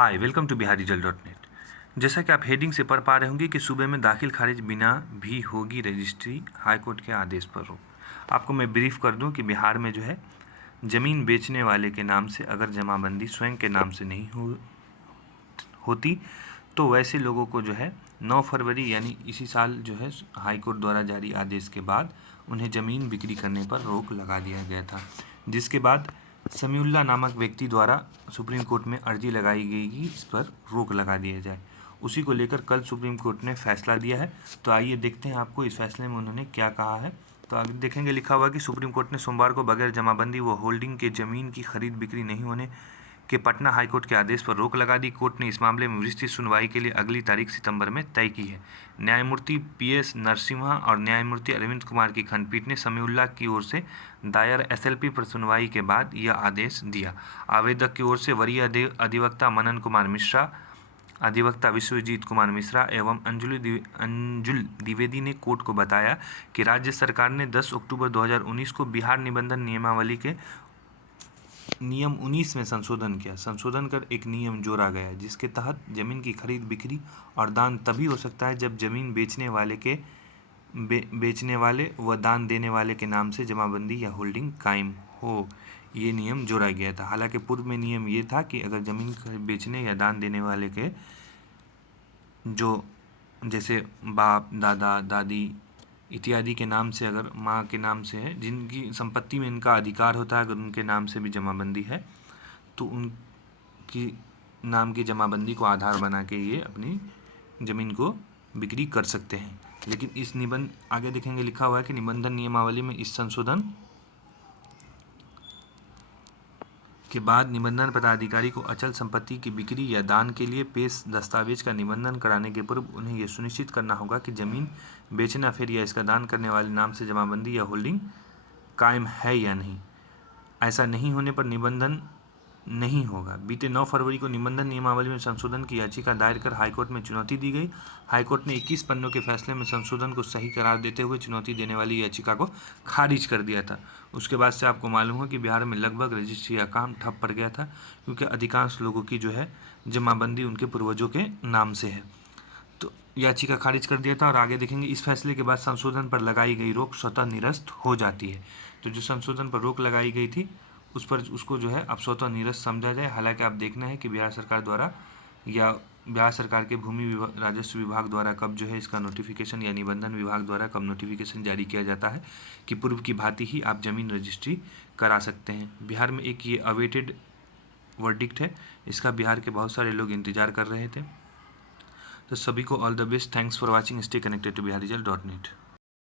Hi welcome to biharresult.net। जैसा कि आप हेडिंग से पढ़ पा रहे होंगे कि सूबे में दाखिल खारिज बिना भी होगी रजिस्ट्री, हाईकोर्ट के आदेश पर रोक। आपको मैं ब्रीफ कर दूं कि बिहार में जो है ज़मीन बेचने वाले के नाम से अगर जमाबंदी स्वयं के नाम से नहीं होती तो वैसे लोगों को जो है 9 फरवरी यानी इसी साल जो है हाईकोर्ट द्वारा जारी आदेश के बाद उन्हें ज़मीन बिक्री करने पर रोक लगा दिया गया था, जिसके बाद समीउल्लाह नामक व्यक्ति द्वारा सुप्रीम कोर्ट में अर्जी लगाई गई कि इस पर रोक लगा दिया जाए। उसी को लेकर कल सुप्रीम कोर्ट ने फैसला दिया है। तो आइए देखते हैं आपको इस फैसले में उन्होंने क्या कहा है। तो आगे देखेंगे, लिखा हुआ कि सुप्रीम कोर्ट ने सोमवार को बगैर जमाबंदी व होल्डिंग के ज़मीन की खरीद बिक्री नहीं होने के पटना हाईकोर्ट के आदेश पर रोक लगा दी। कोर्ट ने इस मामले में विस्तृत सुनवाई के लिए अगली तारीख सितंबर में तय की है। न्यायमूर्ति पीएस नरसिम्हा और न्यायमूर्ति अरविंद कुमार की खंडपीठ ने समीउल्लाह की ओर से दायर एसएलपी पर सुनवाई के बाद यह आदेश दिया। आवेदक की ओर से वरीय अधिवक्ता मनन कुमार मिश्रा, अधिवक्ता विश्वजीत कुमार मिश्रा एवं अंजुल द्विवेदी ने कोर्ट को बताया कि राज्य सरकार ने 10 अक्टूबर 2019 को बिहार निबंधन नियमावली के नियम 19 में संशोधन कर एक नियम जोड़ा गया, जिसके तहत ज़मीन की खरीद बिक्री और दान तभी हो सकता है जब ज़मीन बेचने वाले व दान देने वाले के नाम से जमाबंदी या होल्डिंग कायम हो। ये नियम जोड़ा गया था। हालांकि पूर्व में नियम ये था कि अगर ज़मीन बेचने या दान देने वाले के जो जैसे बाप, दादा, दादी इत्यादि के नाम से, अगर माँ के नाम से है, जिनकी संपत्ति में इनका अधिकार होता है, अगर उनके नाम से भी जमाबंदी है तो उनकी नाम की जमाबंदी को आधार बना के ये अपनी ज़मीन को बिक्री कर सकते हैं। लेकिन इस आगे देखेंगे, लिखा हुआ है कि निबंधन नियमावली में इस संशोधन के बाद निबंधन पदाधिकारी को अचल संपत्ति की बिक्री या दान के लिए पेश दस्तावेज का निबंधन कराने के पूर्व उन्हें यह सुनिश्चित करना होगा कि ज़मीन बेचना फिर या इसका दान करने वाले नाम से जमाबंदी या होल्डिंग कायम है या नहीं। ऐसा नहीं होने पर निबंधन नहीं होगा। बीते 9 फरवरी को निबंधन नियमावली में संशोधन की याचिका दायर कर हाईकोर्ट में चुनौती दी गई। हाईकोर्ट ने 21 पन्नों के फैसले में संशोधन को सही करार देते हुए चुनौती देने वाली याचिका को खारिज कर दिया था। उसके बाद से आपको मालूम है कि बिहार में लगभग रजिस्ट्री का काम ठप पड़ गया था, क्योंकि अधिकांश लोगों की जो है जमाबंदी उनके पूर्वजों के नाम से है। तो याचिका खारिज कर दिया था। और आगे देखेंगे, इस फैसले के बाद संशोधन पर लगाई गई रोक स्वतः निरस्त हो जाती है। तो जो संशोधन पर रोक लगाई गई थी उसको जो है अब स्वतः निरस्त समझा जाए। हालांकि आप देखना है कि बिहार सरकार द्वारा या बिहार सरकार के भूमि राजस्व विभाग द्वारा कब जो है इसका नोटिफिकेशन या निबंधन विभाग द्वारा कब नोटिफिकेशन जारी किया जाता है कि पूर्व की भांति ही आप ज़मीन रजिस्ट्री करा सकते हैं। बिहार में एक ये अवेटेड वर्डिक्ट है, इसका बिहार के बहुत सारे लोग इंतज़ार कर रहे थे। तो सभी को all the best. Thanks for watching. Stay connected to biharresult.net।